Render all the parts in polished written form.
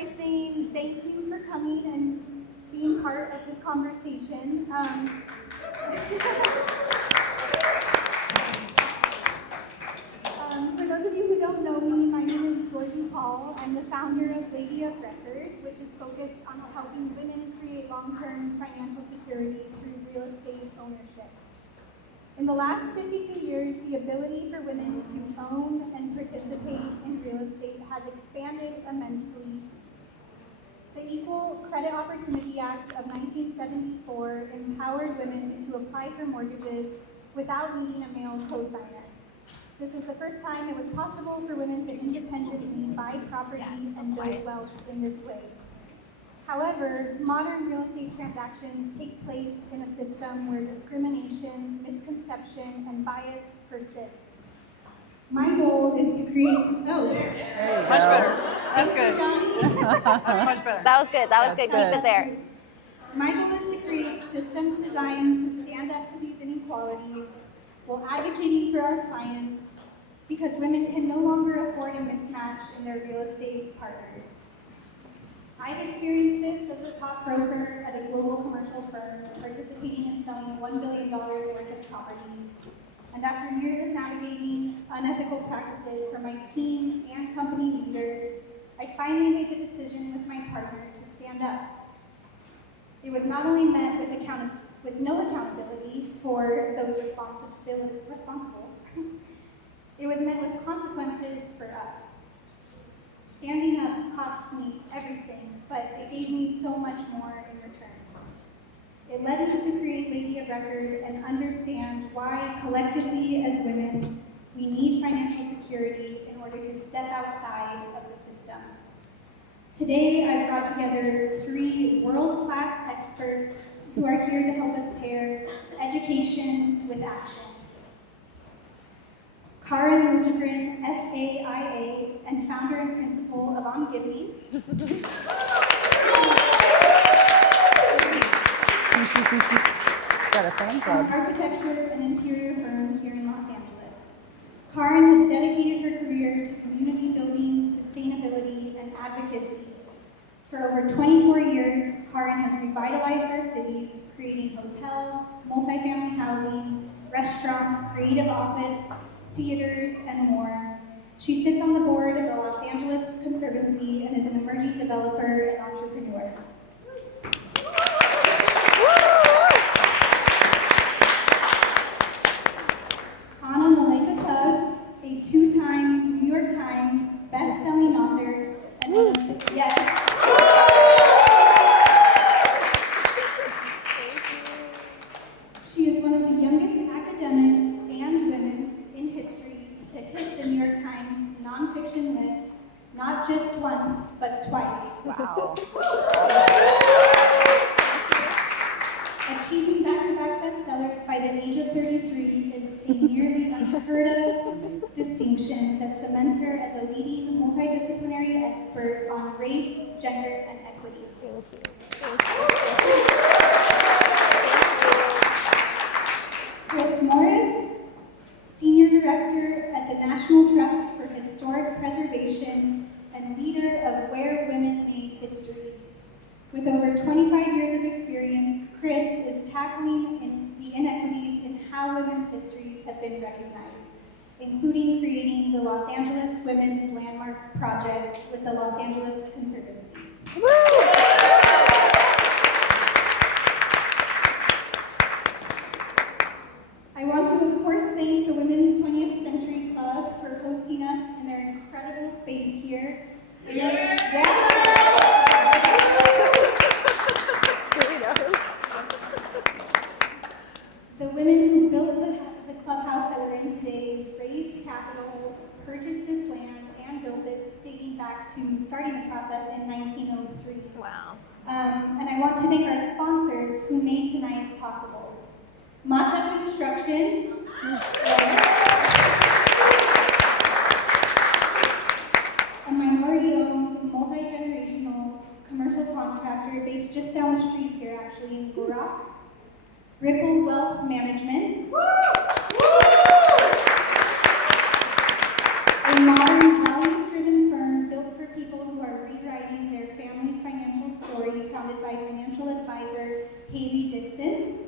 by saying thank you for coming and being part of this conversation. For those of you who don't know me, my name is Jorgi. I'm the founder of Lady of Record, which is focused on helping women create long-term financial security through real estate ownership. In the last 52 years, the ability for women to own and participate in real estate has expanded immensely. The Equal Credit Opportunity Act of 1974 empowered women to apply for mortgages without needing a male cosigner. This was the first time it was possible for women to independently buy property and build wealth in this way. However, modern real estate transactions take place in a system where discrimination, misconception, and bias persist. My goal is to create, Much better. That's good. That's much better. That was good. That was good. Keep it there. My goal is to create systems designed to stand up to these inequalities while advocating for our clients, because women can no longer afford a mismatch in their real estate partners. I've experienced this as a top broker at a global commercial firm participating in selling $1 billion worth of properties. And after years of navigating unethical practices from my team and company leaders, I finally made the decision with my partner to stand up. It was not only met with no accountability for those responsible. It was met with consequences for us. Standing up cost me everything, but it gave me so much more in return. It led me to create Lady of Record and understand why, collectively as women, we need financial security in order to step outside of the system. Today, I've brought together 3 world-class experts who are here to help us pair education with action. Karin Liljegren, FAIA, and founder and principal of Omgivning. Got a fan club. An architecture and interior firm here in Los Angeles. Karin has dedicated her career to community building, sustainability, and advocacy. For over 24 years, Karin has revitalized our cities, creating hotels, multifamily housing, restaurants, creative office, theaters, and more. She sits on the board of the Los Angeles Conservancy and is an emerging developer and entrepreneur. Malaika, a 2-time New York Times best-selling author, and she is one of the youngest academics and women in history to hit the New York Times nonfiction list, not just once, but twice. Wow. Achieving back-to-back bestsellers by the age of 33 is a nearly unheard of distinction that cements her as a leading multidisciplinary expert on race, gender, and equity. Chris Morris, Senior Director at the National Trust for Historic Preservation and leader of Where Women Made History. With over 25 years of experience, Chris is tackling the inequities in how women's histories have been recognized, including creating the Los Angeles Women's Landmarks Project with the Los Angeles Conservancy. Woo! I want to, of course, thank the Women's 20th Century Club for hosting us in their incredible space here. The women who built the clubhouse that we're in today raised capital, purchased this land, and built this dating back to starting the process in 1903. Wow. And I want to thank our sponsors who made tonight possible. Mata Construction, a minority-owned, multi-generational commercial contractor based just down the street here, actually, in Gurak. Rippl Wealth Management, a modern, values-driven firm built for people who are rewriting writing their family's financial story, founded by financial advisor Hayley Dickson.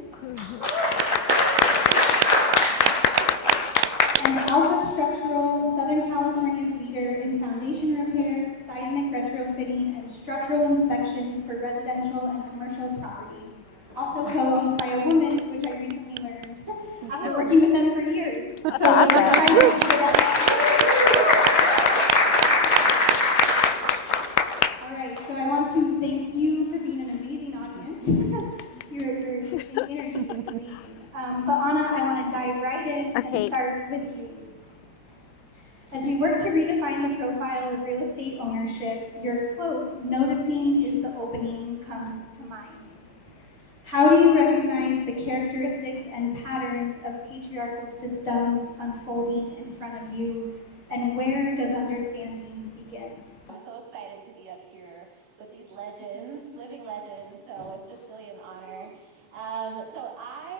And Alpha Structural, Southern California's leader in foundation repair, seismic retrofitting, and structural inspections for residential and commercial properties. Also co-owned by a woman, which I recently learned after working with them for years. So we're excited for that. All right, so I want to thank you for being an amazing audience. Your energy is amazing. But Anna, I want to dive right in and start with you. As we work to redefine the profile of real estate ownership, your quote, "Noticing is the opening," comes to mind. How do you recognize the characteristics and patterns of patriarchal systems unfolding in front of you, and where does understanding begin? I'm so excited to be up here with these legends, living legends, so it's just really an honor. So I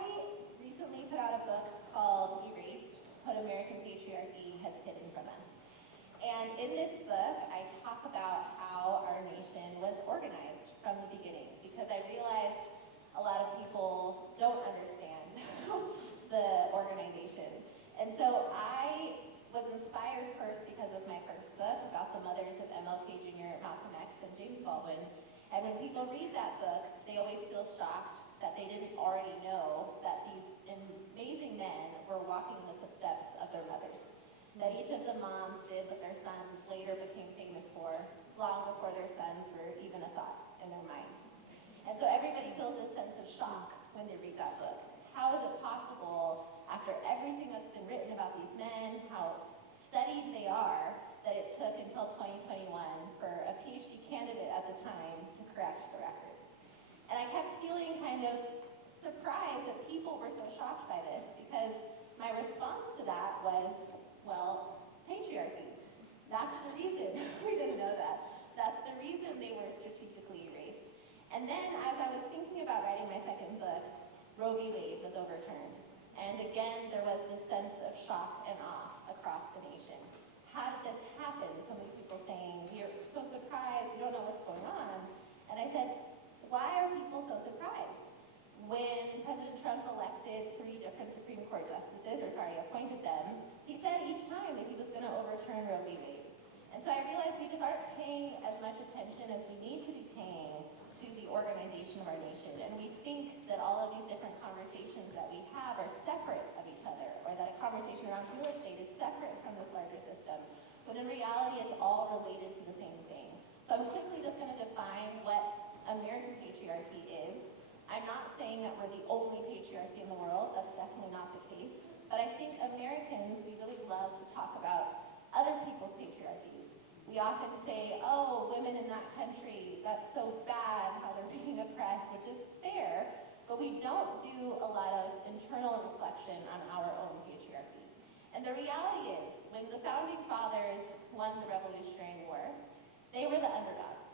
recently put out a book called Erased: What American Patriarchy Has Hidden from Us. And in this book, I talk about how our nation was organized from the beginning, because I realized a lot of people don't understand the organization. And so I was inspired first because of my first book about the mothers of MLK Jr., Malcolm X, and James Baldwin. And when people read that book, they always feel shocked that they didn't already know that these amazing men were walking in the footsteps of their mothers. That each of the moms did what their sons later became famous for, long before their sons were even a thought in their minds. And so everybody feels this sense of shock when they read that book. How is it possible, after everything that's been written about these men, how studied they are, that it took until 2021 for a PhD candidate at the time to correct the record? And I kept feeling kind of surprised that people were so shocked by this, because my response to that was, well, patriarchy. That's the reason. We didn't know that. That's the reason they were strategically erased. And then, as I was thinking about writing my second book, Roe v. Wade was overturned. And again, there was this sense of shock and awe across the nation. How did this happen? So many people saying, "You're so surprised, you don't know what's going on." And I said, why are people so surprised? When President Trump elected 3 different Supreme Court justices, appointed them, he said each time that he was going to overturn Roe v. Wade. And so I realized we just aren't paying as much attention as we need to be paying to the organization of our nation. And we think that all of these different conversations that we have are separate of each other, or that a conversation around real estate is separate from this larger system. But in reality, it's all related to the same thing. So I'm quickly just going to define what American patriarchy is. I'm not saying that we're the only patriarchy in the world. That's definitely not the case. But I think Americans, we really love to talk about other people's patriarchies. We often say, oh, women in that country, that's so bad how they're being oppressed, which is fair, but we don't do a lot of internal reflection on our own patriarchy. And the reality is, when the founding fathers won the Revolutionary War, they were the underdogs.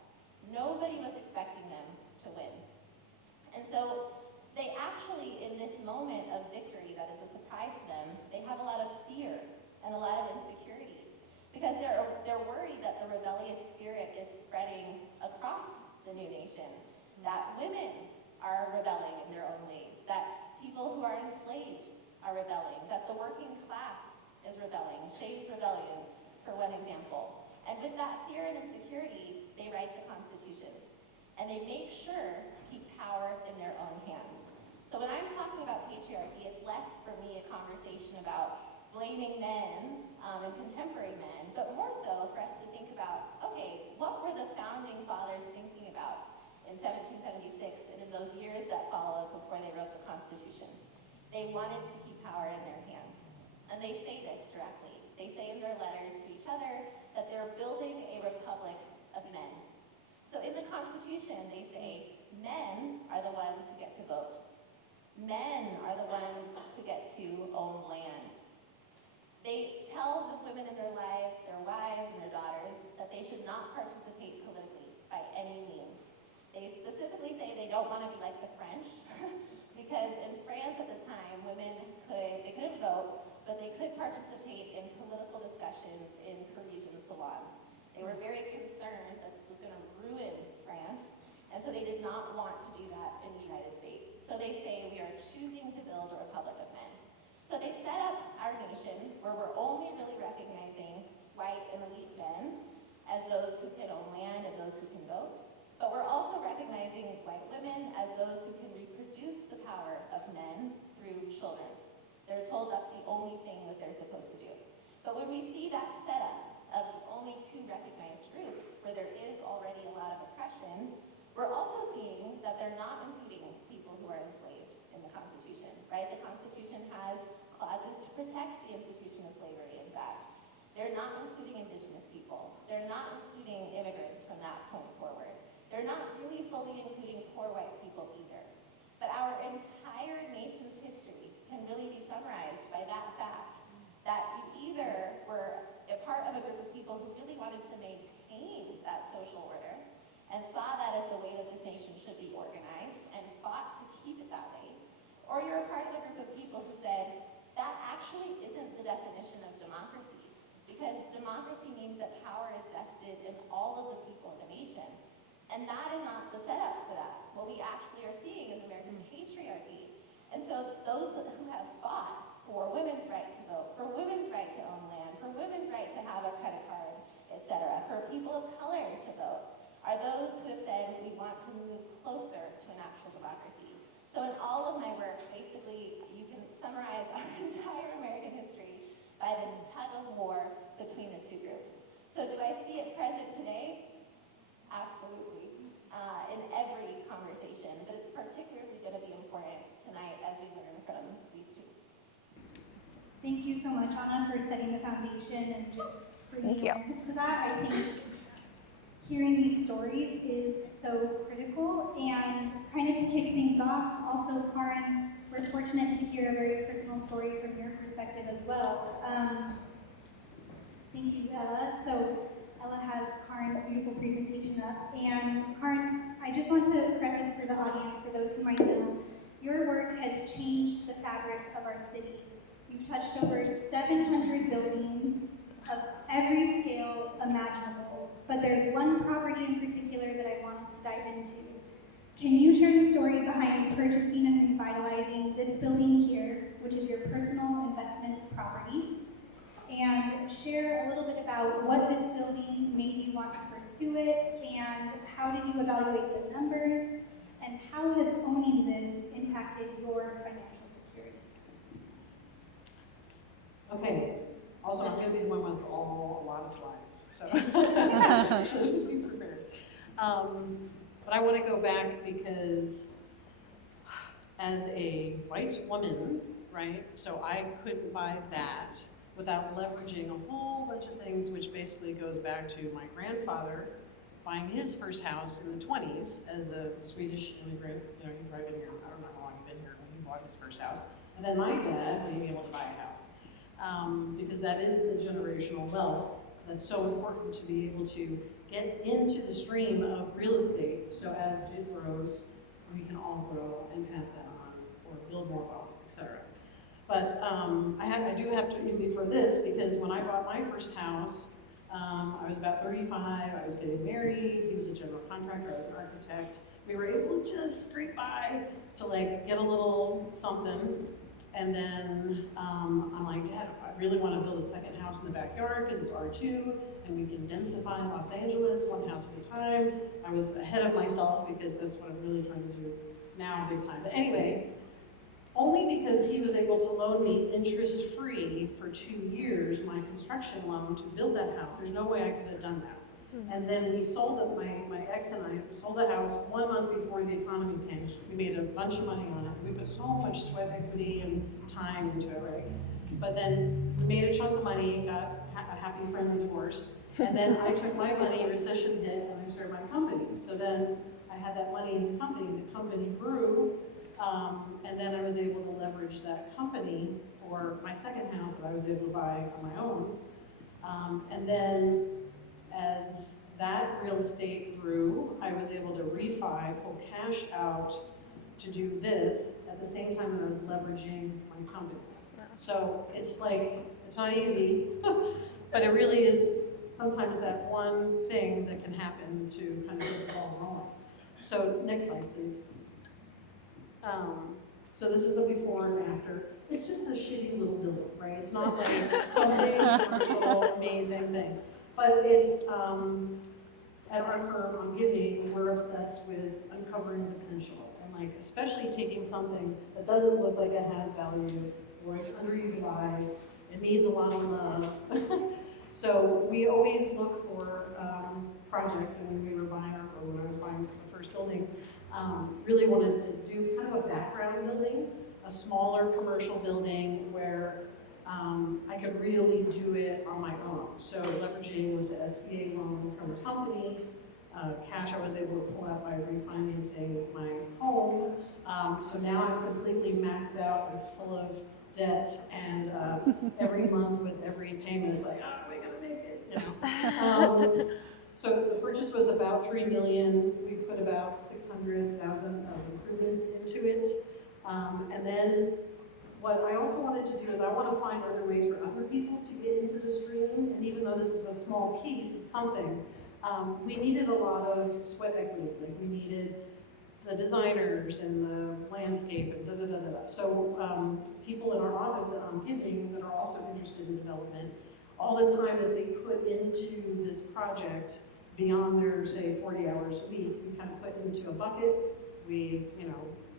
Nobody was expecting them to win. And so they actually, in this moment of victory that is a surprise to them, they have a lot of fear and a lot of insecurity, because they're worried that the rebellious spirit is spreading across the new nation, that women are rebelling in their own ways, that people who are enslaved are rebelling, that the working class is rebelling, Shade's rebellion, for one example. And with that fear and insecurity, they write the Constitution. And they make sure to keep power in their own hands. So when I'm talking about patriarchy, it's less for me a conversation about blaming men and contemporary men, but more so for us to think about, okay, what were the founding fathers thinking about in 1776 and in those years that followed before they wrote the Constitution? They wanted to keep power in their hands. And they say this directly. They say in their letters to each other that they're building a republic of men. So in the Constitution, they say men are the ones who get to vote. Men are the ones who get to own land. They tell the women in their lives, their wives and their daughters, that they should not participate politically by any means. They specifically say they don't want to be like the French, because in France at the time, women they couldn't vote, but they could participate in political discussions in Parisian salons. They were very concerned that this was going to ruin France, and so they did not want to do that in the United States. So they say we are choosing to build a republic of men. So they set up our nation where we're only really recognizing white and elite men as those who can own land and those who can vote. But we're also recognizing white women as those who can reproduce the power of men through children. They're told that's the only thing that they're supposed to do. But when we see that setup of only two recognized groups where there is already a lot of oppression, we're also seeing that they're not including people who are enslaved in the Constitution, right? The Constitution has clauses to protect the institution of slavery, in fact. They're not including indigenous people. They're not including immigrants from that point forward. They're not really fully including poor white people either. But our entire nation's history can really be summarized by that fact, that you either were a part of a group of people who really wanted to maintain that social order and saw that as the way that this nation should be organized and fought to keep it that way, or you're a part of a group of people who said, that actually isn't the definition of democracy, because democracy means that power is vested in all of the people in the nation. And that is not the setup for that. What we actually are seeing is American patriarchy. And so those who have fought for women's right to vote, for women's right to own land, for women's right to have a credit card, etc., for people of color to vote, are those who have said we want to move closer to an actual democracy. So in all of my work, basically, you can summarize our entire American history by this tug of war between the two groups. So do I see it present today? Absolutely, in every conversation, but it's particularly going to be important tonight as we learn from these two. Thank you so much, Anna, for setting the foundation and just bringing Thank you. awareness to that. I think hearing these stories is so critical, and kind of to kick things off, also, Karin, we're fortunate to hear a very personal story from your perspective as well. Thank you, Ella. So Ella has Karin's beautiful presentation up, and Karin, I just want to preface for the audience, for those who might know, your work has changed the fabric of our city. You've touched over 700 buildings of every scale imaginable, but there's one property in particular that I want us to dive into. Can you share the story behind purchasing and revitalizing this building here, which is your personal investment property, and share a little bit about what this building made you want to pursue it, and how did you evaluate the numbers, and how has owning this impacted your financial security? Okay. Also, I'm going to be the one with a lot of slides, so, so just be prepared. But I want to go back because as a white woman, right, so I couldn't buy that without leveraging a whole bunch of things, which basically goes back to my grandfather buying his first house in the 20s as a Swedish immigrant. You know, he'd probably been here, I don't know how long he'd been here when he bought his first house. And then my dad being able to buy a house. Because that is the generational wealth that's so important to be able to get into the stream of real estate, so as it grows, we can all grow and pass that on, or build more wealth, etc. But I do have to interview for this, because when I bought my first house, I was about 35, I was getting married, he was a general contractor, I was an architect. We were able to just scrape by to like get a little something. And then I'm like, Dad, I really want to build a second house in the backyard because it's R2 and we can densify Los Angeles one house at a time. I was ahead of myself because that's what I'm really trying to do now big time. But anyway, only because he was able to loan me interest-free for 2 years my construction loan to build that house. There's no way I could have done that. And then we sold it, my ex and I sold the house 1 month before the economy tanked. We made a bunch of money on it. We put so much sweat equity and time into it, right? But then we made a chunk of money, got a happy, friendly divorce. And then I took my money, recession hit, and I started my company. So then I had that money in the company grew, and then I was able to leverage that company for my second house that I was able to buy on my own. And then as that real estate grew, I was able to refi, pull cash out to do this at the same time that I was leveraging my company. So it's like, it's not easy, but it really is sometimes that one thing that can happen to kind of get the ball rolling. So next slide, please. So this is the before and after. It's just a shitty little building, right? It's not like some big commercial amazing thing. But it's, at our firm, Omgivning, we're obsessed with uncovering potential. And like, especially taking something that doesn't look like it has value, or it's underutilized, it needs a lot of love. So we always look for projects, and when we were buying or when I was buying the first building, really wanted to do kind of a background building, a smaller commercial building where I could really do it on my own. So leveraging with the SBA loan from the company, cash I was able to pull out by refinancing my home. So now I'm completely maxed out and full of debt, and every month with every payment, it's like, oh, we're gonna make it, you know. So the purchase was about $3 million. We put about 600,000 of improvements into it. And then what I also wanted to do is I want to find other ways for other people to get into the stream. And even though this is a small piece, it's something. We needed a lot of sweat equity. Like we needed the designers and the landscape and da-da-da-da-da. So people in our office at Omgivning that are also interested in development, all the time that they put into this project beyond their, say, 40 hours a week, we kind of put into a bucket, we,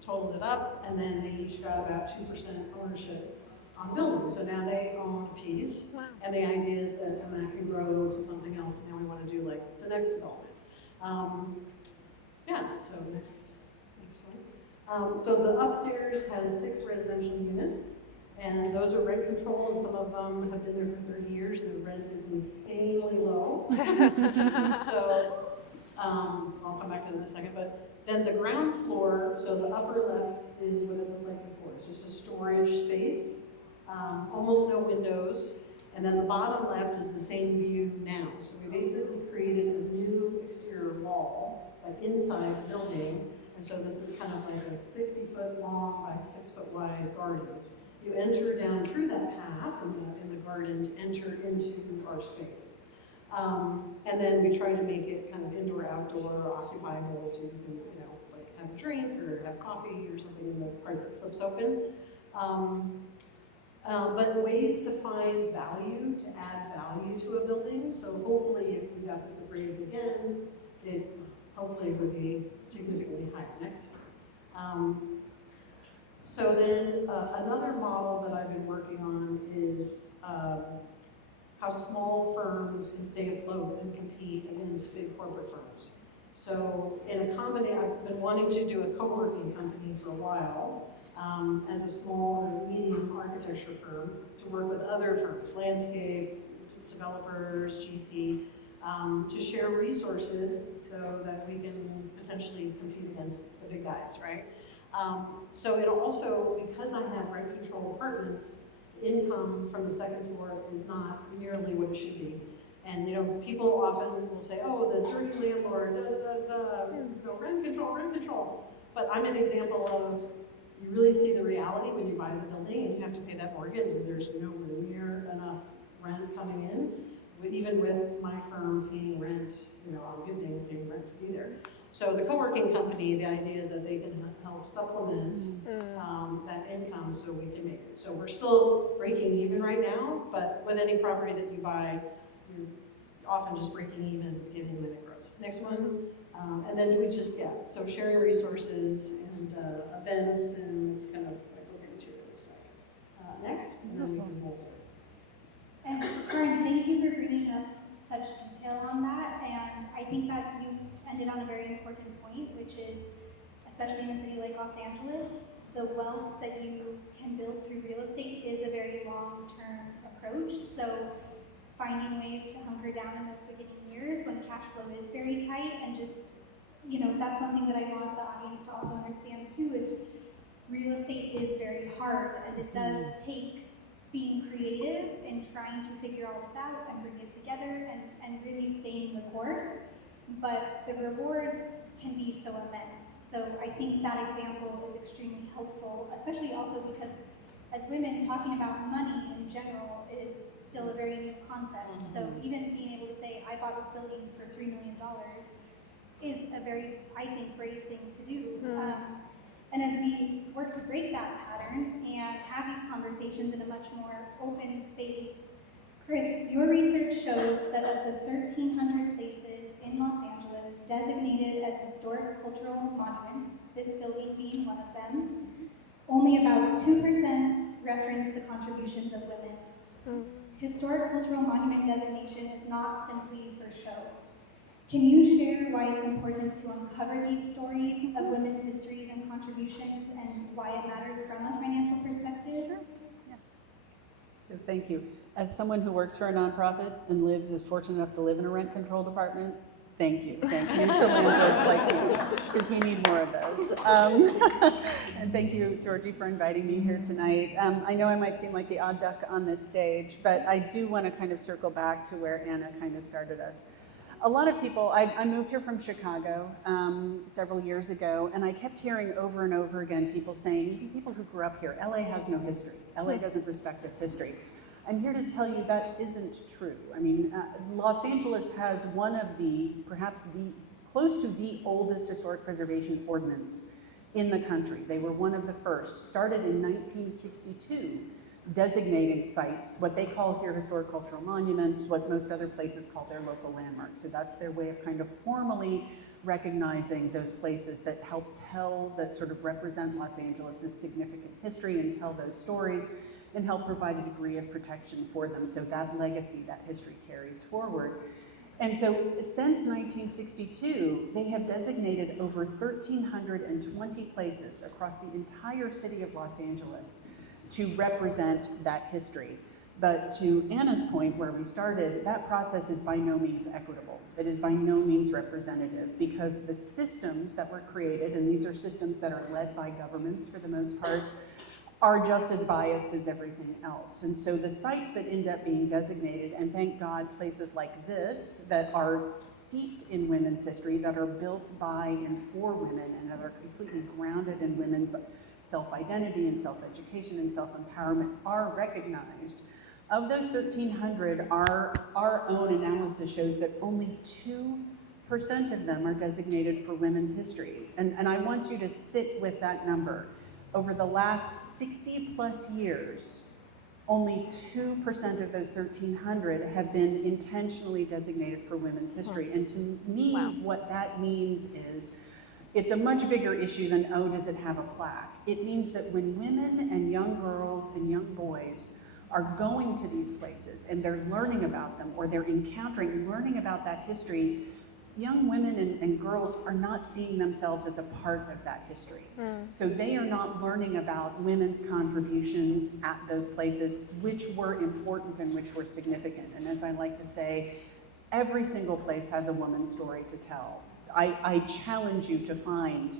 totaled it up, and then they each got about 2% ownership on buildings. So now they own a piece, and the idea is that, and that can grow to something else, and now we want to do like the next development. So next one. So the upstairs has 6 residential units. And those are rent controlled, and some of them have been there for 30 years, and the rent is insanely low. So, I'll come back to that in a second, but then the ground floor, so the upper left is what it looked like before. It's just a storage space, almost no windows, and then the bottom left is the same view now. So we basically created a new exterior wall, like inside the building, and so this is kind of like a 60-foot long by 6-foot wide garden. You enter down through that path in the garden to enter into our space. And then we try to make it kind of indoor-outdoor occupiable, so you can, like have a drink or have coffee or something in the part that flips open. But ways to find value, to add value to a building. So hopefully if we got this appraised again, it hopefully would be significantly higher next time. So then another model that I've been working on is how small firms can stay afloat and compete against big corporate firms. So in a combination, I've been wanting to do a co-working company for a while as a small or medium architecture firm to work with other firms, landscape, developers, GC, to share resources so that we can potentially compete against the big guys, right? So it also, because I have rent control apartments, the income from the second floor is not nearly what it should be. And people often will say, oh, the dirty landlord, rent control. But I'm an example of, you really see the reality when you buy the building and you have to pay that mortgage and there's nowhere near enough rent coming in. Even with my firm paying rent, Omgivning paying rent to be there. So the co-working company, the idea is that they can help supplement that income so we can make it. So we're still breaking even right now, but with any property that you buy, you're often just breaking even at the beginning when it grows. Next one. And then we just, so sharing resources and events, and it's kind of like what the interior looks like. Next, and then we can hold it. And Karin, thank you for bringing up such detail on that, and I think that you ended on a very important point, which is, especially in a city like Los Angeles, the wealth that you can build through real estate is a very long-term approach. So finding ways to hunker down in those beginning years when cash flow is very tight, and just, that's one thing that I want the audience to also understand too, is real estate is very hard, and it does take being creative and trying to figure all this out and bring it together and really staying the course. But the rewards can be so immense. So I think that example is extremely helpful, especially also because as women, talking about money in general is still a very new concept. So even being able to say, I bought this building for $3 million is a very, I think, brave thing to do. And as we work to break that pattern and have these conversations in a much more open space, Chris, your research shows that of the 1,300 places in Los Angeles designated as historic cultural monuments, this building being one of them, only about 2% reference the contributions of women. Historic cultural monument designation is not simply for show. Can you share why it's important to uncover these stories of women's histories and contributions and why it matters from a financial perspective? So thank you. As someone who works for a nonprofit and is fortunate enough to live in a rent-controlled apartment, thank you. Thank you to landlords like you, because we need more of those. And thank you, Jorgi, for inviting me here tonight. I know I might seem like the odd duck on this stage, but I do want to kind of circle back to where Anna kind of started us. A lot of people, I moved here from Chicago several years ago, and I kept hearing over and over again people saying, even people who grew up here, LA has no history. LA doesn't respect its history. I'm here to tell you that isn't true. I mean, Los Angeles has one of the, perhaps the, close to the oldest historic preservation ordinance in the country. They were one of the first, started in 1962, designating sites, what they call here historic cultural monuments, what most other places call their local landmarks. So that's their way of kind of formally recognizing those places that help tell, that sort of represent Los Angeles' significant history and tell those stories and help provide a degree of protection for them. So that legacy, that history carries forward. And so since 1962, they have designated over 1,320 places across the entire city of Los Angeles to represent that history. But to Anna's point where we started, that process is by no means equitable. It is by no means representative because the systems that were created, and these are systems that are led by governments for the most part, are just as biased as everything else. And so the sites that end up being designated, and thank God places like this that are steeped in women's history, that are built by and for women and that are completely grounded in women's self-identity and self-education and self-empowerment are recognized. Of those 1,300, our own analysis shows that only 2% of them are designated for women's history. And I want you to sit with that number. Over the last 60 plus years, only 2% of those 1,300 have been intentionally designated for women's history. And to me, what that means is, it's a much bigger issue than, oh, does it have a plaque? It means that when women and young girls and young boys are going to these places and they're learning about them or they're learning about that history, young women and girls are not seeing themselves as a part of that history. So they are not learning about women's contributions at those places, which were important and which were significant. And as I like to say, every single place has a woman's story to tell. I challenge you to find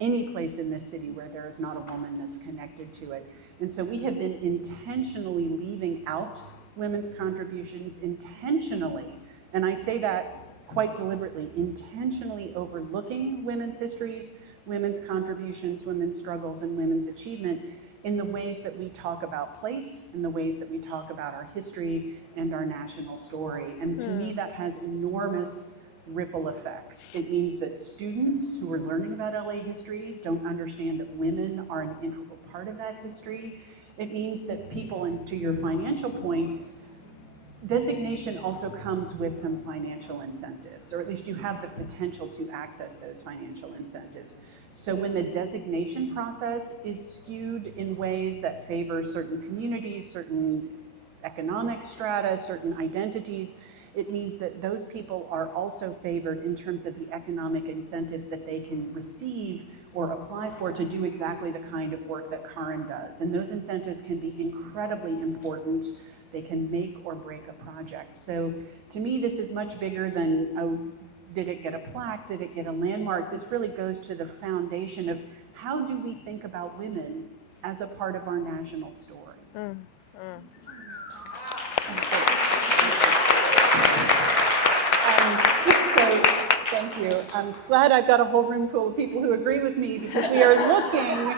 any place in this city where there is not a woman that's connected to it. And so we have been intentionally leaving out women's contributions intentionally, and I say that quite deliberately, intentionally overlooking women's histories, women's contributions, women's struggles, and women's achievement in the ways that we talk about place, in the ways that we talk about our history and our national story. And to me, that has enormous ripple effects. It means that students who are learning about LA history don't understand that women are an integral part of that history. It means that people, and to your financial point, designation also comes with some financial incentives, or at least you have the potential to access those financial incentives. So when the designation process is skewed in ways that favor certain communities, certain economic strata, certain identities, it means that those people are also favored in terms of the economic incentives that they can receive or apply for to do exactly the kind of work that Karin does. And those incentives can be incredibly important. They can make or break a project. So to me, this is much bigger than, oh, did it get a plaque? Did it get a landmark? This really goes to the foundation of how do we think about women as a part of our national story? So thank you. I'm glad I've got a whole room full of people who agree with me because we are looking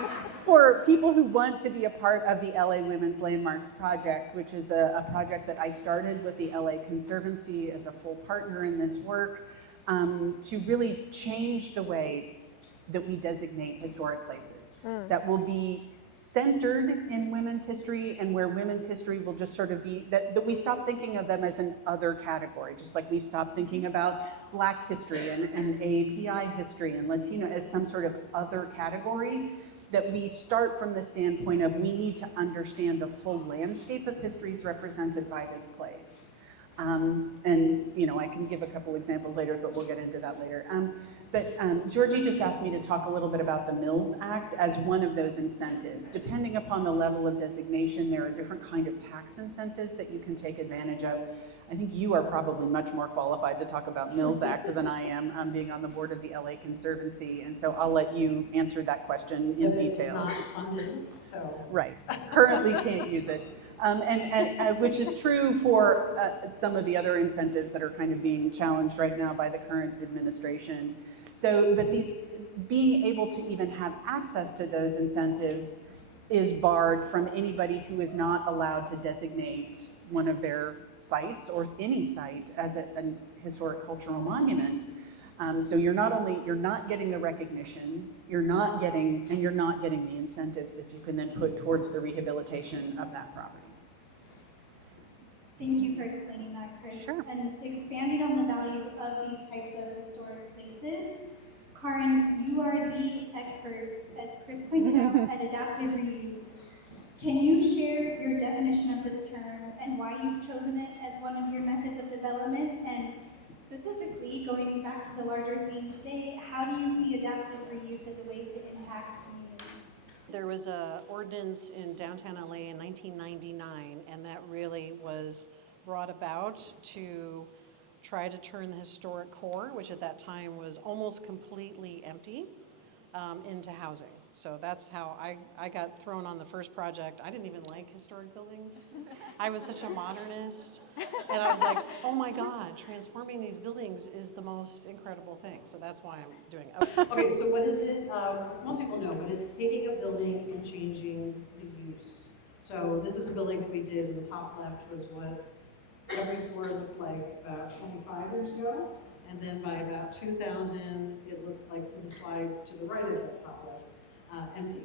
for people who want to be a part of the LA Women's Landmarks Project, which is a project that I started with the LA Conservancy as a full partner in this work, to really change the way that we designate historic places, that will be centered in women's history, and where women's history will just sort of be, that we stop thinking of them as an other category, just like we stop thinking about Black history and AAPI history and Latino as some sort of other category, that we start from the standpoint of we need to understand the full landscape of histories represented by this place. And you know, I can give a couple examples later, but we'll get into that later. Jorgi just asked me to talk a little bit about the Mills Act as one of those incentives. Depending upon the level of designation, there are different kind of tax incentives that you can take advantage of. I think you are probably much more qualified to talk about Mills Act than I am, being on the board of the LA Conservancy, and so I'll let you answer that question in detail. It's not funded, so. Right, currently can't use it. Which is true for some of the other incentives that are kind of being challenged right now by the current administration. So, but being able to even have access to those incentives is barred from anybody who is not allowed to designate one of their sites or any site as a historic cultural monument. So you're not getting the recognition, you're not getting the incentives that you can then put towards the rehabilitation of that property. Thank you for explaining that, Chris. Sure. And expanding on the value of these types of historic places, Karin, you are the expert, as Chris pointed out, at adaptive reuse. Can you share your definition of this term and why you've chosen it as one of your methods of development? And specifically, going back to the larger theme today, how do you see adaptive reuse as a way to impact community? There was an ordinance in downtown LA in 1999, and that really was brought about to try to turn the historic core, which at that time was almost completely empty, into housing. So that's how I got thrown on the first project. I didn't even like historic buildings. I was such a modernist, and I was like, oh my God, transforming these buildings is the most incredible thing. So that's why I'm doing it. Okay, so what is it? Most people know, but it's taking a building and changing the use. So this is a building that we did in the top left was what every floor looked like about 25 years ago. And then by about 2000, it looked like, to the slide to the right of that top left, empty.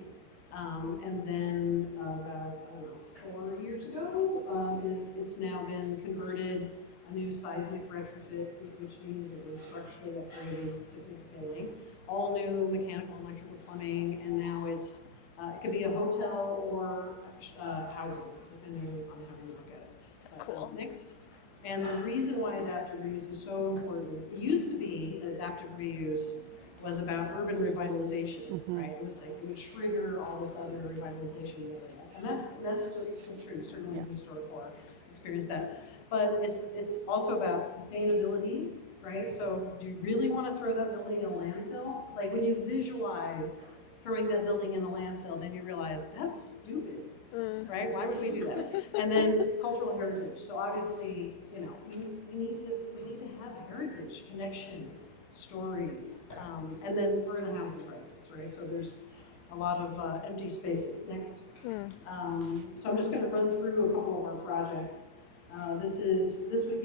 And then about, I don't know, 4 years ago, it's now been converted, a new seismic retrofit, which means it was structurally upgraded significantly. All new mechanical, electrical, plumbing, and now it's, it could be a hotel or housing, depending on how you look at it. So cool. Next. And the reason why adaptive reuse is so important, it used to be that adaptive reuse was about urban revitalization, right? It was like, it would trigger all this other revitalization. And that's still true, certainly in historic core, experience that. But it's also about sustainability, right? So do you really want to throw that building in a landfill? Like when you visualize throwing that building in a landfill, then you realize that's stupid. Right? Why would we do that? And then cultural heritage. So obviously, you know, we need to have heritage, connection, stories, and then we're in a housing crisis, right? So there's a lot of empty spaces. Next. So I'm just going to run through a couple of our projects. This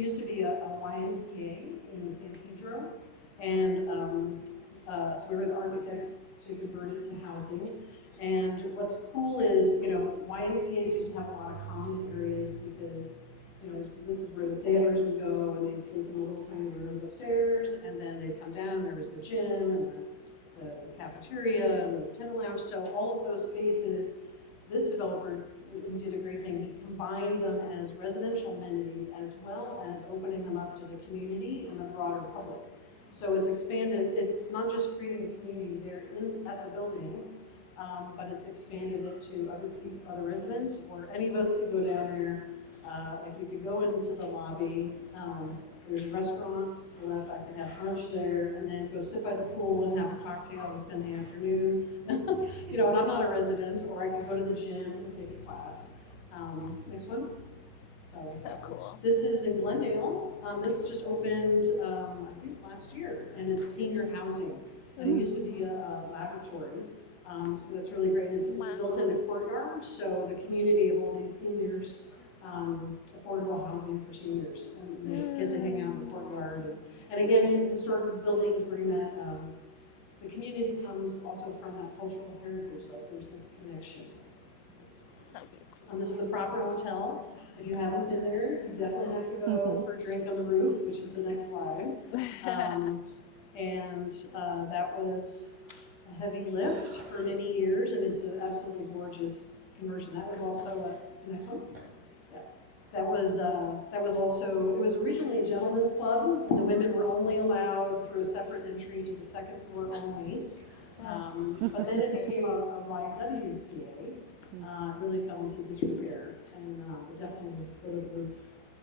used to be a YMCA in San Pedro, and so we were the architects to convert it to housing. And what's cool is, you know, YMCA's used to have a lot of common areas because, you know, this is where the sailors would go and they'd sleep in the little tiny rooms upstairs, and then they'd come down, there was the gym and the cafeteria and the tenant lounge. So all of those spaces, this developer did a great thing. He combined them as residential amenities as well as opening them up to the community and the broader public. So it's expanded, it's not just treating the community there at the building, but it's expanded it to other residents, or any of us could go down there. Like you could go into the lobby, there's restaurants to the left, I could have lunch there, and then go sit by the pool and have a cocktail and spend the afternoon. You know, and I'm not a resident, or I could go to the gym and take a class. Next one. So cool. This is in Glendale. This just opened, I think last year, and it's senior housing. But it used to be a laboratory. So that's really great. It's built in a courtyard, so the community of all these seniors, affordable housing for seniors. And they get to hang out in the courtyard. And again, historic buildings bring that, the community comes also from that cultural heritage, like there's this connection. This is the Proper Hotel. If you haven't been there, you definitely have to go for a drink on the roof, which is the next slide. That was a heavy lift for many years, and it's an absolutely gorgeous conversion. That was also the next one. Yeah. That was also, it was originally a gentleman's club. The women were only allowed through a separate entry to the second floor only. But then it became a YWCA. Really fell into disrepair, and definitely go to the roof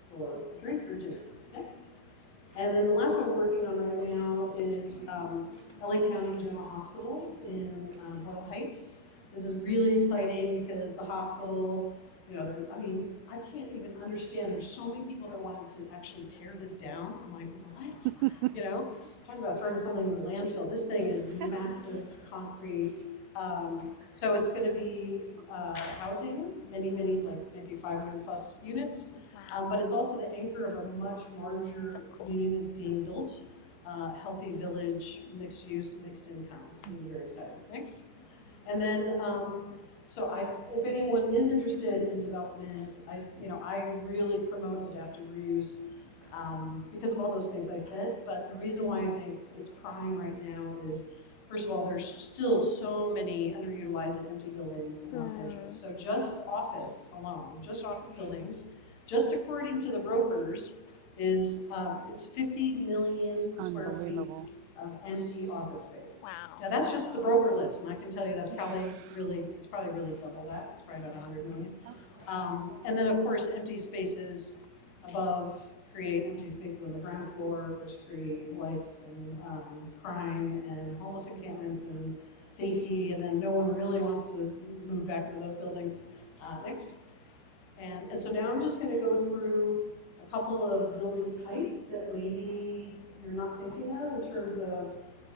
for a drink or dinner. Next. And then the last one we're working on right now is LA County General Hospital in Royal Heights. This is really exciting because the hospital, you know, I mean, I can't even understand. There's so many people that wanted to actually tear this down. I'm like, what? You know, talking about throwing something in the landfill. This thing is massive concrete. So it's going to be housing, many, like maybe 500 plus units. But it's also the anchor of a much larger community that's being built. Healthy village, mixed use, mixed income. It's going to be very exciting. Next. And then, if anyone is interested in development, I really promote adaptive reuse because of all those things I said. But the reason why I think it's prime right now is, first of all, there's still so many underutilized empty buildings in Los Angeles. So just office alone, just office buildings, just according to the brokers, is it's 50 million square feet of empty office space. Wow. Now that's just the broker list, and I can tell you that's probably really double that. It's probably about 100 million. And then of course empty spaces above create empty spaces on the ground floor, which create life and crime and homeless encampments and safety, and then no one really wants to move back into those buildings. Next. And so now I'm just going to go through a couple of building types that maybe you're not thinking of in terms of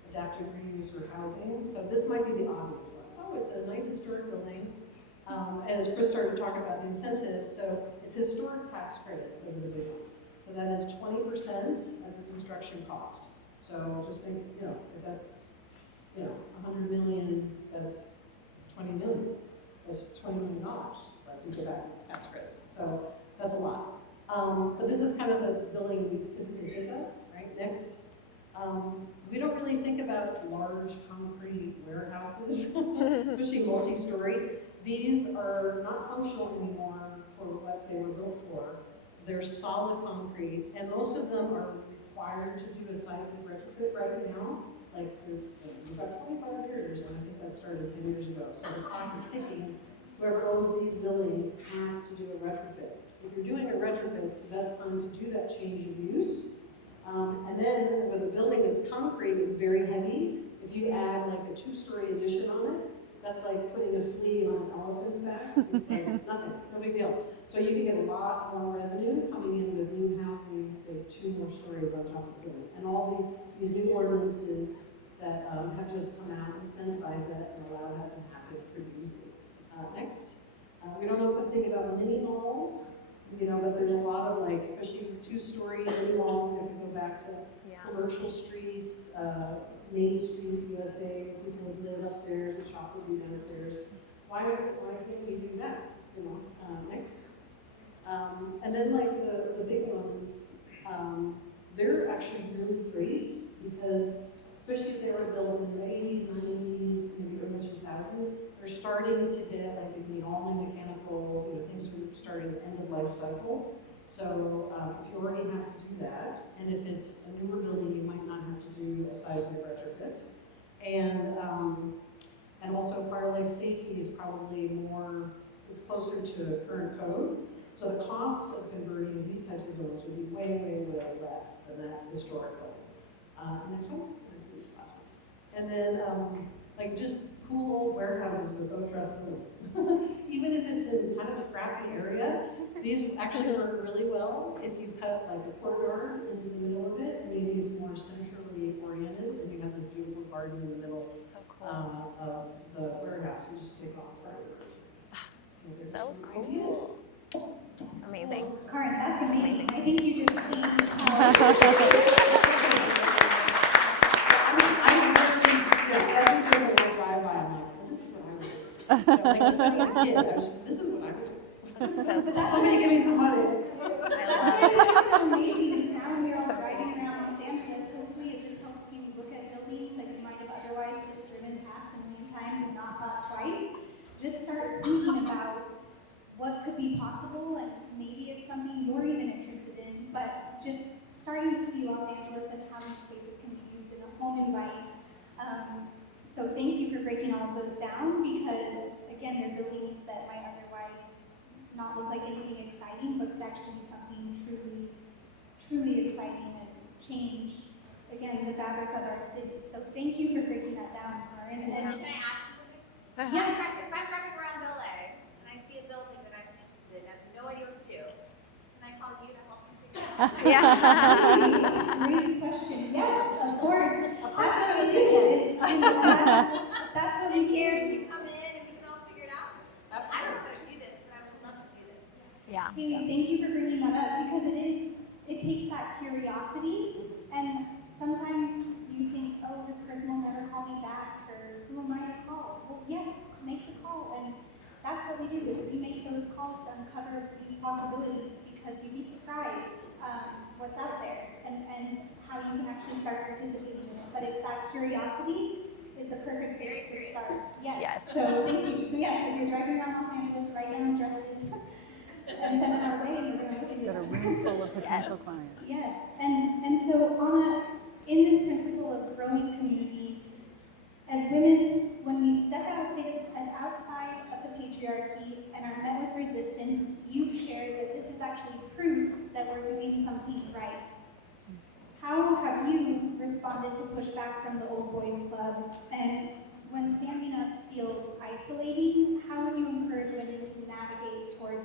adaptive reuse or housing. So this might be the obvious one. Oh, it's a nice historic building. And as Chris started talking about the incentives, so it's historic tax credits that are the big one. So that is 20% of the construction cost. So just think, if that's, 100 million, that's 20 million. That's $20 million. You get back as tax credits. So that's a lot. But this is kind of the building we typically think of, right? Next. We don't really think about large concrete warehouses, especially multi-story. These are not functional anymore for what they were built for. They're solid concrete, and most of them are required to do a seismic retrofit right now. Like, you've got 25 years, and I think that started 10 years ago. So the clock is ticking. Whoever owns these buildings has to do a retrofit. If you're doing a retrofit, it's the best time to do that change of use. And then with a building that's concrete, it's very heavy. If you add like a 2-story addition on it, that's like putting a flea on an elephant's back. It's like nothing, no big deal. So you can get a lot more revenue coming in with new housing, say 2 more stories on top of the building. And all these new ordinances that have just come out incentivize that and allow that to happen pretty easily. Next. We don't know if we think about mini malls, but there's a lot of like, especially 2-story mini malls, if you go back to commercial streets, Main Street, USA, people would live upstairs, the shop would be downstairs. Why can't we do that? Next. And then like the big ones, they're actually really great because, especially if they were built in the 80s, 90s, maybe early 2000s, they're starting to get, like, they need all new mechanical, things are starting end of life cycle. So if you already have to do that, and if it's a newer building, you might not have to do a seismic retrofit. And also fire life safety is probably more, it's closer to current code. So the cost of converting these types of buildings would be way, way, way less than that historical. Next one, this last one. And then like just cool old warehouses with no trust buildings. Even if it's in kind of a crappy area, these actually work really well if you cut like a corridor into the middle of it, and maybe it's more centrally oriented, and you have this beautiful garden in the middle of the there's So some cool. ideas. Amazing. Well, Karin, that's amazing. I think you just changed how. I'm literally, every day when I drive by, I'm like, this is what I would do. Like since I was a kid, this is what I would do. But that's Somebody give me some money. I That's love what it. makes it so amazing is now when you're all driving around Los Angeles, hopefully it just helps you look at buildings that you might have otherwise just driven past a million times and not thought twice. Just start thinking about what could be possible, and maybe it's something you're even interested in, but just starting to see Los Angeles and how these spaces can be used in a whole new light. So thank you for breaking all of those down, because again, they're buildings that might otherwise not look like anything exciting, but could actually be something truly, truly exciting and change, again, the fabric of our city. So thank you for breaking that down, Karin. Can And I ask you something? yes, If I'm driving around LA and I see a building that I'm interested in, I have no idea what to do, can I call you to help me figure it out? Yeah. great question. Yes, of course. That's what we do. That's what we And Karin do. can come in and we can all figure it out. I don't know how to do this, but I would love to do this. Yeah. Hayley, thank you for bringing that up, because it takes that curiosity, and sometimes you think, oh, this person will never call me back, or who am I to call? Well, yes, make the call, and that's what we do, is we make those calls to uncover these possibilities, because you'd be surprised what's out there, and how you can actually start participating in it. But it's that curiosity is the perfect place to start. Yes. Yes. So thank you. So yes, as you're driving around Los Angeles, write down addresses and send it our way, and we're going to look into Got a it. room full of potential clients. Yes, and so in this principle of growing community, as women, when we step outside of the patriarchy and are met with resistance, you've shared that this is actually proof that we're doing something right. How have you responded to pushback from the Old Boys Club? And when standing up feels isolating, how would you encourage women to navigate toward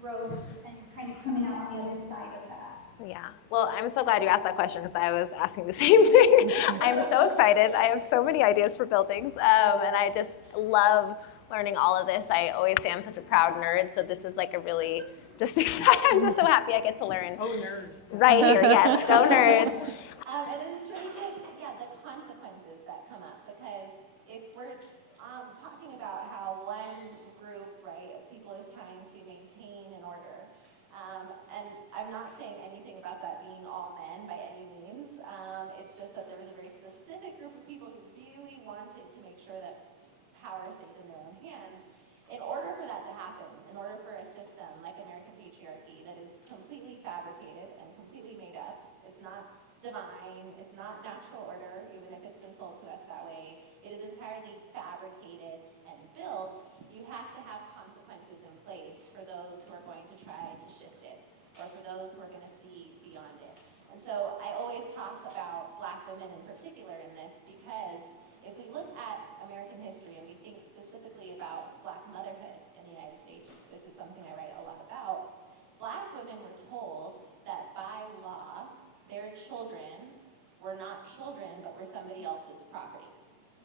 growth and kind of coming out on the other side of that? Yeah. Well, I'm so glad you asked that question, because I was asking the same thing. I'm so excited. I have so many ideas for buildings, and I just love learning all of this. I always say I'm such a proud nerd, so this is like a really just exciting. I'm just so happy I get to learn. Oh, nerd. Right here, yes. Go nerds. And then in terms of, the consequences that come up, because if we're talking about how one group, right, of people is trying to maintain an order, and I'm not saying anything about that being all men by any means, it's just that there was a very specific group of people who really wanted to make sure that power stayed in their own hands. In order for that to happen, in order for a system like American patriarchy that is completely fabricated and completely made up, it's not divine, it's not natural order, even if it's been sold to us that way, it is entirely fabricated and built, you have to have consequences in place for those who are going to try to shift it, or for those who are going to see beyond it. And so I always talk about Black women in particular in this, because if we look at American history and we think specifically about Black motherhood in the United States, which is something I write a lot about, Black women were told that by law, their children were not children, but were somebody else's property.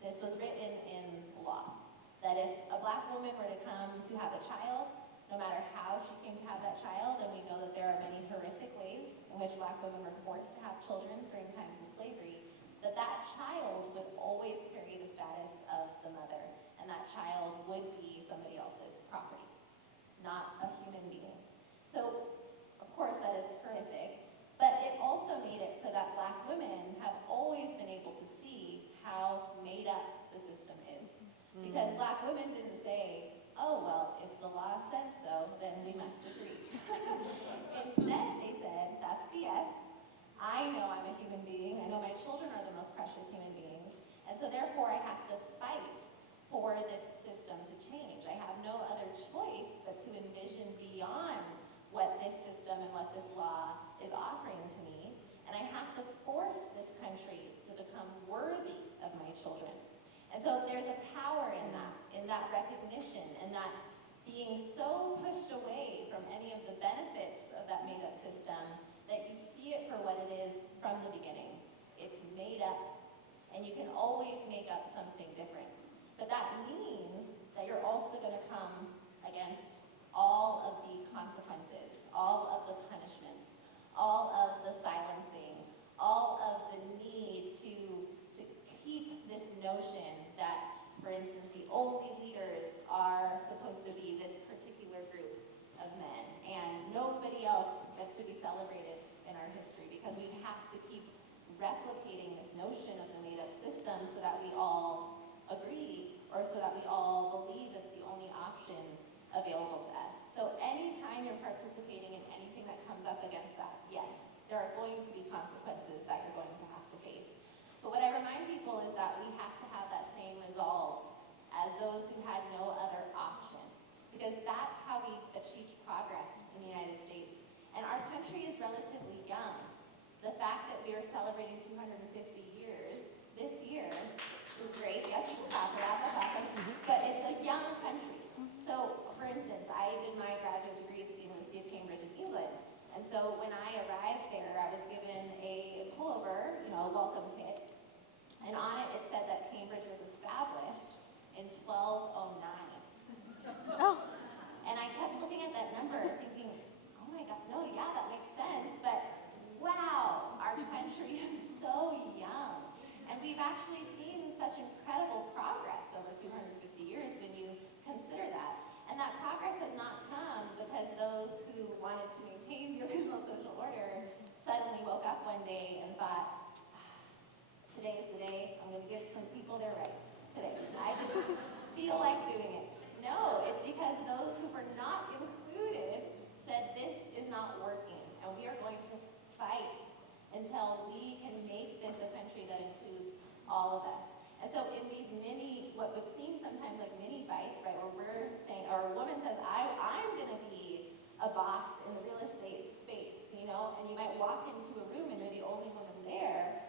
This was written in law, that if a Black woman were to come to have a child, no matter how she came to have that child, and we know that there are many horrific ways in which Black women were forced to have children during times of slavery, that child would always carry the status of the mother, and that child would be somebody else's property, not a human being. So, of course, that is horrific, but it also made it so that Black women have always been able to see how made up the system is. Because Black women didn't say, oh, well, if the law says so, then we must agree. Instead, they said, that's BS. I know I'm a human being. I know my children are the most precious human beings. And so therefore, I have to fight for this system to change. I have no other choice but to envision beyond what this system and what this law is offering to me. And I have to force this country to become worthy of my children. And so there's a power in that recognition, and that being so pushed away from any of the benefits of that made-up system that you see it for what it is from the beginning. It's made up, and you can always make up something different. But that means that you're also going to come against are supposed to be this particular group of men, and nobody else gets to be celebrated in our history because we have to keep replicating this notion of the made-up system so that we all agree, or so that we all believe it's the only option available to us. So anytime you're participating in anything that comes up against that, yes, there are going to be consequences that you're going to have to face. But what I remind people is that we have to have that same resolve as those who had no other option, because that's how we achieved progress in the United States. And our country is relatively young. The fact that we are celebrating 250 years this year is great. Yes, people clap for that, that's awesome. But it's a young country. So, for instance, I did my graduate degrees at the University of Cambridge in England. And so when I arrived there, I was given a pullover, a welcome kit. And on it, it said that Cambridge was established in 1209. Oh. And I kept looking at that number thinking, oh my God, no, yeah, that makes sense. But wow, our country is so young. And we've actually seen such incredible progress over 250 years when you consider that. And that progress has not come because those who wanted to maintain the original social order suddenly woke up one day and thought, today is the day I'm going to give some people their rights today. I just feel like doing it. No, it's because those who were not included said this is not working, and we are going to fight until we can make this a country that includes all of us. And so in these what would seem sometimes like mini fights, right, where we're saying, or a woman says, I'm going to be a boss in the real estate space, and you might walk into a room and you're the only woman there.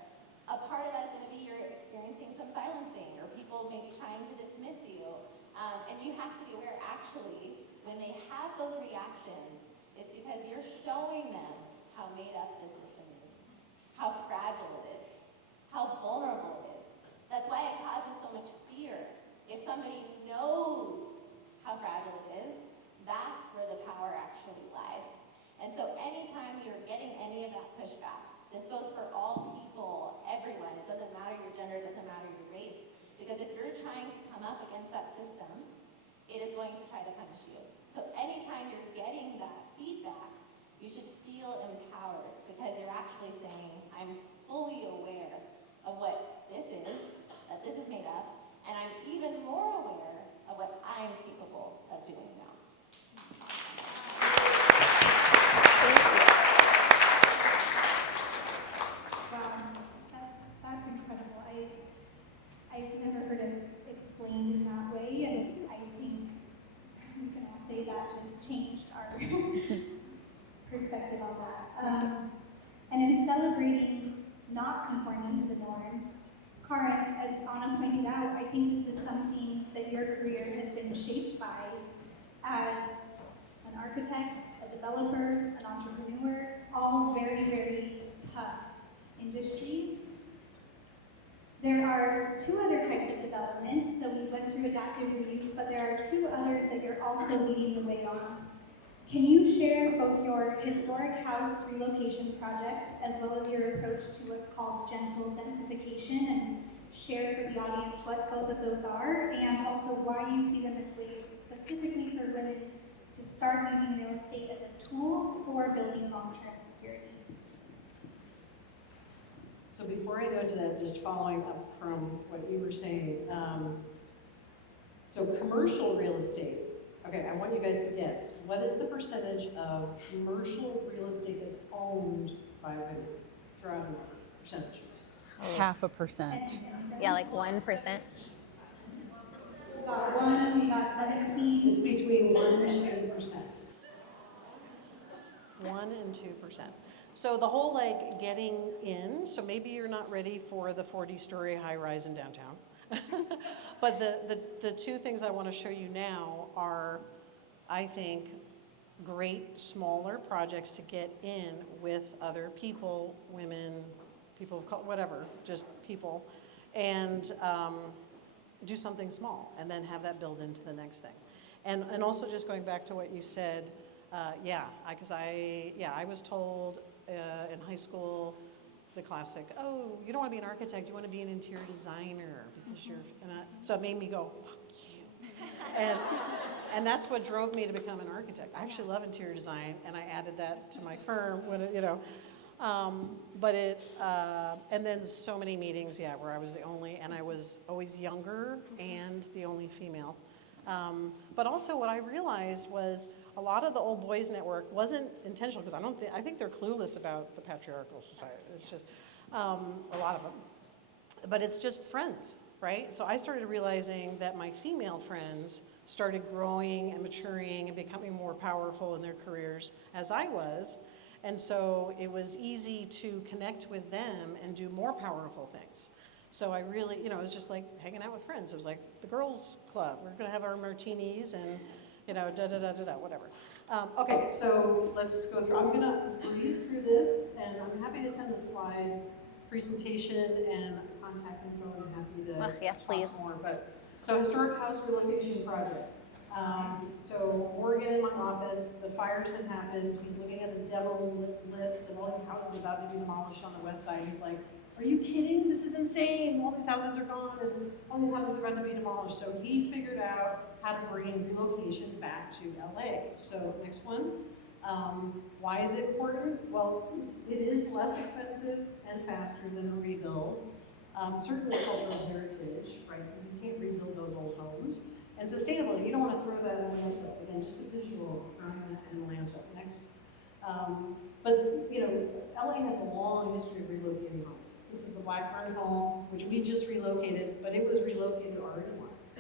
A part of that is going to be you're experiencing some silencing, or people maybe trying to dismiss you. And you have to be aware, actually, when they have those reactions, it's because you're showing them how made up the system is, how fragile it is, how vulnerable it is. That's why it causes so much fear. If somebody knows how fragile it is, that's where the power actually lies. And so anytime you're getting any of that pushback, this goes for all people, everyone. It doesn't matter your gender, it doesn't matter your race. Because if you're trying to come up against that system, it is going to try to punish you. So anytime you're getting that feedback, you should feel empowered because you're actually saying, I'm fully aware of what this is, that this is made up, and I'm even more aware of what I'm capable of doing now. Wow, that's incredible. I've never heard it explained in that way, and I think we can all say that just changed our perspective on that. And in celebrating not conforming to the norm, Karin, as Anna pointed out, I think this is something that your career has been shaped by as an architect, a developer, an entrepreneur, all very, very tough industries. There are two other types of development. So we went through adaptive reuse, but there are two others that you're also leading the way on. Can you share both your historic house relocation project as well as your approach to what's called gentle densification, and share for the audience what both of those are, and also why you see them as ways specifically for women to start using real estate as a tool for building long-term security? So before I go into that, just following up from what you were saying, so commercial real estate, okay, I want you guys to guess, what is the percentage of commercial real estate that's owned by women? Throw out a number, percentage. 0.5%. Yeah, like 1%. We got 1, we got 17. It's between 1 and 2%. 1 and 2%. So the whole getting in, so maybe you're not ready for the 40-story high-rise in downtown. But the two things I want to show you now are, I think, great smaller projects to get in with other people, women, people of color, whatever, just people, and do something small and then have that build into the next thing. And also just going back to what you said, I was told in high school, the classic, oh, you don't want to be an architect, you want to be an interior designer because you're, so it made me go, fuck you. And that's what drove me to become an architect. I actually love interior design, and I added that to my firm when it, and then so many meetings, yeah, where I was the only, and I was always younger and the only female. But also what I realized was a lot of the old boys network wasn't intentional, because I think they're clueless about the patriarchal society. It's just, a lot of them. But it's just friends, right? So I started realizing that my female friends started growing and maturing and becoming more powerful in their careers as I was. And so it was easy to connect with them and do more powerful things. So I really, it was just like hanging out with friends. It was like the girls' club. We're going to have our martinis and, whatever. Okay, so let's go through. I'm going to breeze through this, and I'm happy to send the slide presentation and contact info. I'm happy to yes, talk please. more. But so historic house relocation project. So Morgan in my office, the fires had happened. He's looking at this demo list of all these houses about to be demolished on the west side. He's like, "Are you kidding? This is insane. All these houses are gone and all these houses are about to be demolished." So he figured out how to bring relocation back to LA. So next one. Why is it important? Well, it is less expensive and faster than a rebuild. Certainly cultural heritage, right? Because you can't rebuild those old homes. And sustainability, you don't want to throw that in the landfill. Again, just a visual, throwing that in the landfill. Next. But, LA has a long history of relocating homes. This is the Blackburn home, which we just relocated, but it was relocated already once.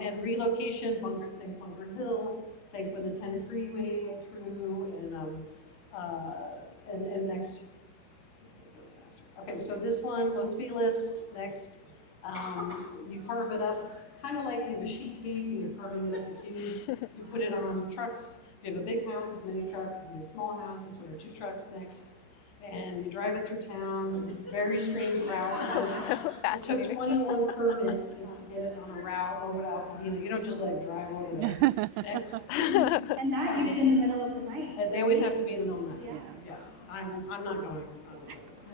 And relocation, think Bunker Hill, think when the 10 freeway went through, and next. Okay, so this one, Los Feliz, next. You carve it up, kind of like you have a sheet cake, and you're carving it up to cubes. You put it on trucks. If you have a big house, there's many trucks. If you have small houses, there are 2 trucks next. And you drive it through town, very strange route. It took 21 permits just to get it on a route over to Altadena. You don't just like drive over there. Next. And that you did in the middle of the night. And they always have to be in the middle of the night. Yeah. I'm not going.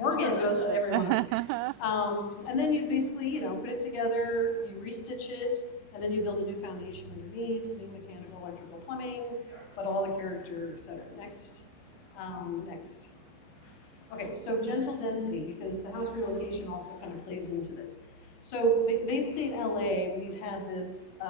Morgan goes to everyone. And then you basically, put it together, you restitch it, and then you build a new foundation underneath, new mechanical, electrical, plumbing, but all the character, et cetera. Next. Next. Okay, so gentle density, because the house relocation also kind of plays into this. So basically in LA, we've had this,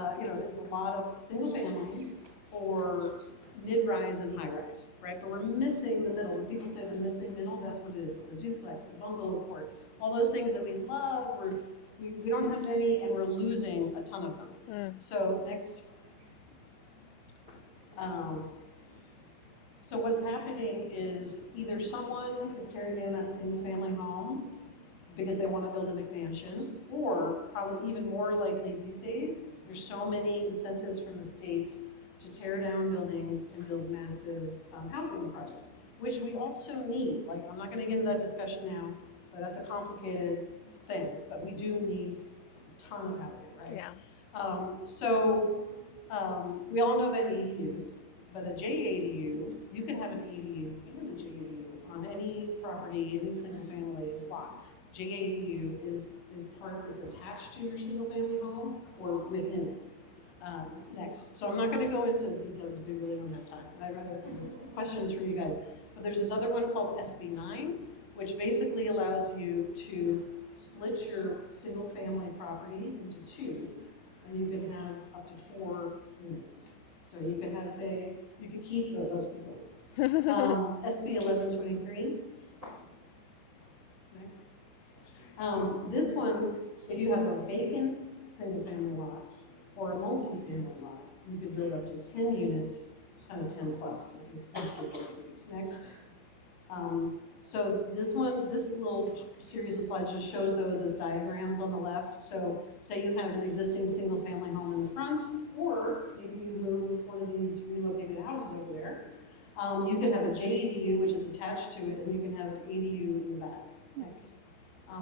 it's a lot of single family or mid-rise and high-rise, right? But we're missing the middle. When people say the missing middle, that's what it is. It's the duplex, the bungalow court, all those things that we love. We don't have any, and we're losing a ton of them. So next. So what's happening is either someone is tearing down that single-family home because they want to build a McMansion, or probably even more likely these days, there's so many incentives from the state to tear down buildings and build massive housing projects, which we also need. Like, I'm not going to get into that discussion now, but that's a complicated thing. But we do need a ton of housing, right? Yeah. We all know about ADUs, but a JADU, you can have an ADU and a JADU on any property, any single-family lot. JADU is attached to your single-family home or within it. Next. So I'm not going to go into details, we really don't have time. I have other questions for you guys. But there's this other one called SB9, which basically allows you to split your single-family property into 2, and you can have up to 4 units. So you can have, say, you could keep those people. SB 1123. Next. This one, if you have a vacant single-family lot or a multi-family lot, you could build up to 10 units, kind of 10 plus. Next. So this little series of slides just shows those as diagrams on the left. So say you have an existing single-family home in the front, or maybe you move one of these relocated houses over there. You can have a JADU, which is attached to it, and you can have an ADU in the back. Next.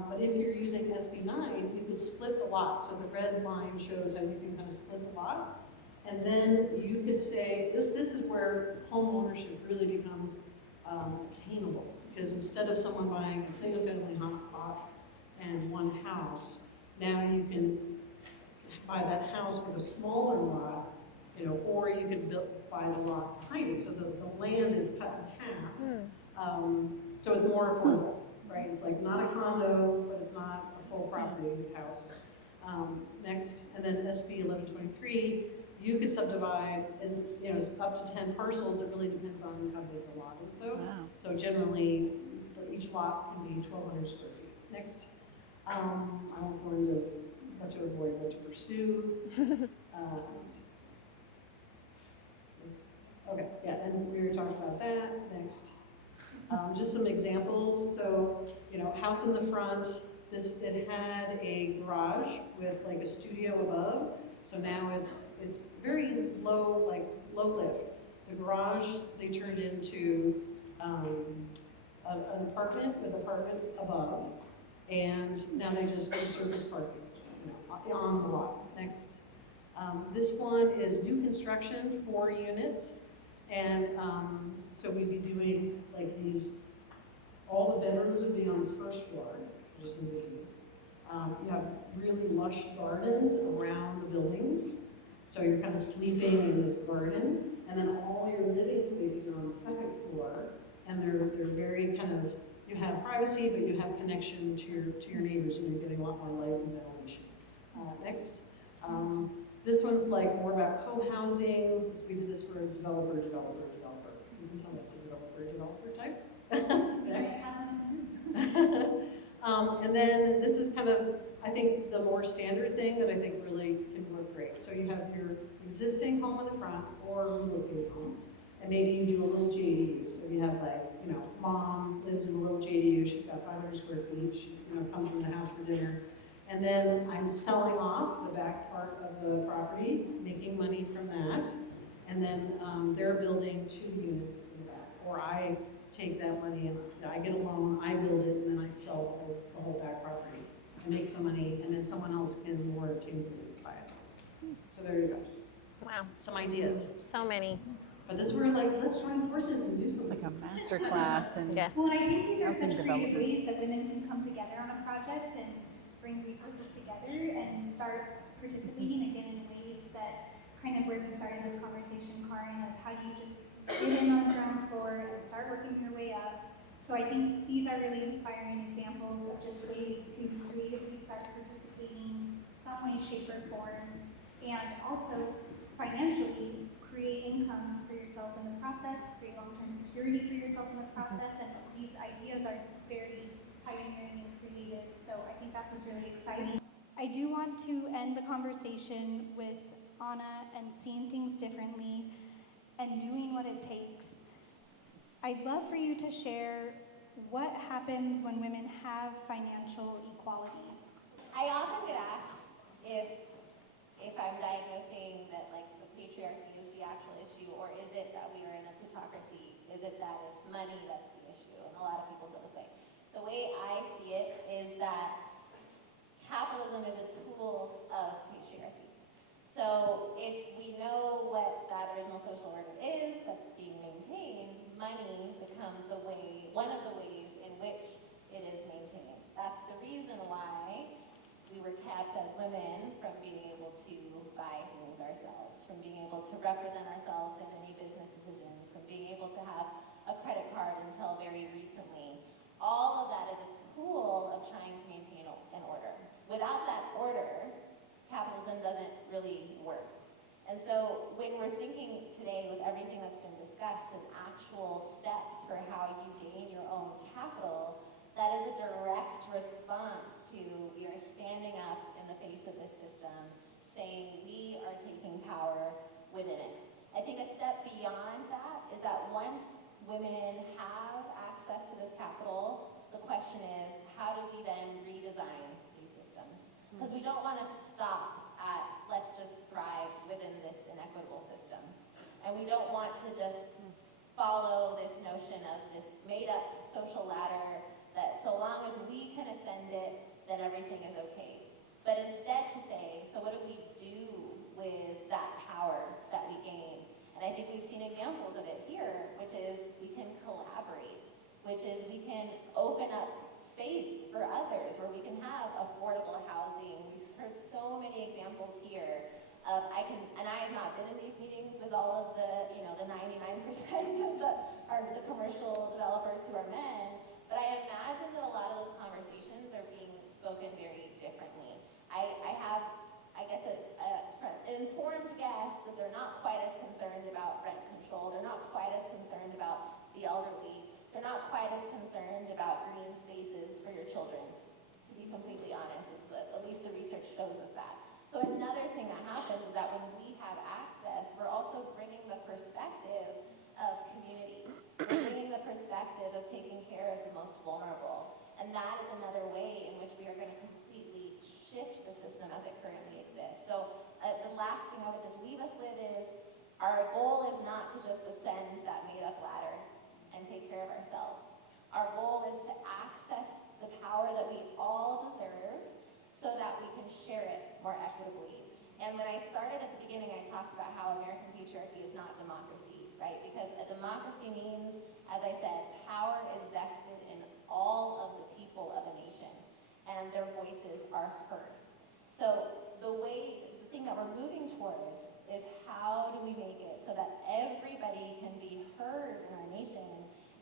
But if you're using SB9, you can split the lot. So the red line shows how you can kind of split the lot. And then you could say, this is where home ownership really becomes attainable. Because instead of someone buying a single family lot and one house, now you can buy that house with a smaller lot, you know, or you could buy the lot behind it, so the land is cut in half. So it's more affordable, right? It's like not a condo, but it's not a full property house. Next, and then SB 1123, you could subdivide as, you know, as up to 10 parcels. It really depends on how big the lot is, though. Wow. So generally, each lot can be 1,200 square feet. Next, I won't go into what to avoid, what to pursue. Let's see. Okay, yeah, and we were talking about that. Next, just some examples. So, you know, house in the front. It had a garage with like a studio above. So now it's very low, like low lift. The garage they turned into an apartment with apartment above, and now they just go surface parking, you know, on the lot. Next, this one is new construction, 4 units, and so we'd be doing like these. All the bedrooms would be on the first floor. So just envision this. You have really lush gardens around the buildings, so you're kind of sleeping in this garden, and then all your living spaces are on the second floor, and they're very kind of, you have privacy, but you have connection to your neighbors, and you're getting a lot more light and ventilation. Next, this one's like more about co-housing. We did this for a developer. You can tell that's a developer type. Next. And then this is kind of, I think, the more standard thing that I think really can work great. So you have your existing home in the front or a relocated home, and maybe you do a little JDU. So you have like, you know, mom lives in a little JDU. She's got 500 square feet. She, you know, comes in the house for dinner. And then I'm selling off the back part of the property, making money from that. And then they're building 2 units in the back, or I take that money and I get a loan, I build it, and then I sell the whole back property. I make some money, and then someone else can more attainably buy it. So there you go. Wow, Some ideas. so many. But this were like, let's join forces and do It's something. like a master class and Yes. Well, I think these are Housing such creative development. ways that women can come together on a project and bring resources together and start participating again in ways that kind of where we started this conversation, Karin, of how do you just get in on the ground floor and start working your way up. So I think these are really inspiring examples of just ways to creatively start participating some way, shape, or form, and also financially create income for yourself in the process, create long-term security for yourself in the process, and these ideas are very pioneering and creative, so I think that's what's really exciting. I do want to end the conversation with Anna and seeing things differently and doing what it takes. I'd love for you to share what happens when women have financial equality. I often get asked if I'm diagnosing that like the patriarchy is the actual issue, or is it that we are in a plutocracy? Is it that it's money that's the issue? And a lot of people feel this way. The way I see it is that capitalism is a tool of patriarchy. So if we know what that original social order is that's being maintained, money becomes one of the ways in which it is maintained. That's the reason why we were kept as women from being able to buy things ourselves, from being able to represent ourselves in any business decisions, from being able to have a credit card until very recently. All of that is a tool of trying to maintain an order. Without that order, capitalism doesn't really work. And so when we're thinking today with everything that's been discussed and actual steps for how you gain your own capital, that is a direct response to we are standing up in the face of this system, saying we are taking power within it. I think a step beyond that is that once women have access to this capital, the question is, how do we then redesign these systems? Because we don't want to stop at, let's just thrive within this inequitable system. And we don't want to just follow this notion of this made-up social ladder that so long as we can ascend it, then everything is okay. But instead to say, so what do we do with that power that we gain? And I think we've seen examples of it here, which is we can collaborate. which is we can open up space for others where we can have affordable housing. We've heard so many examples here of I have not been in these meetings with all of the, the 99% of the commercial developers who are men, but I imagine that a lot of those conversations are being spoken very differently. I have, I guess, an informed guess that they're not quite as concerned about rent control, they're not quite as concerned about the elderly, they're not quite as concerned about green spaces for your children, to be completely honest. At least the research shows us that. So another thing that happens is that when we have access, we're also bringing the perspective of community. We're bringing the perspective of taking care of the most vulnerable. And that is another way in which we are going to completely shift the system as it currently exists. So the last thing I would just leave us with is our goal is not to just ascend that made-up ladder and take care of ourselves. Our goal is to access the power that we all deserve so that we can share it more equitably. And when I started at the beginning, I talked about how American patriarchy is not democracy, right? Because a democracy means, as I said, power is vested in all of the people of a nation, and their voices are heard. So the thing that we're moving towards is how do we make it so that everybody can be heard in our nation?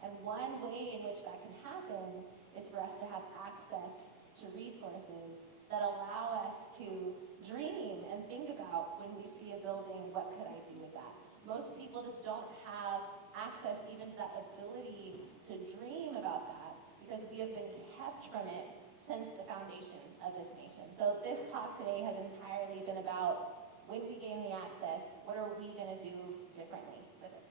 And one way in which that can happen is for us to have access to resources that allow us to dream and think about when we see a building, what could I do with that? Most people just don't have access even to that ability to dream about that because we have been kept from it since the foundation of this nation. So this talk today has entirely been about when we gain the access, what are we going to do differently with it?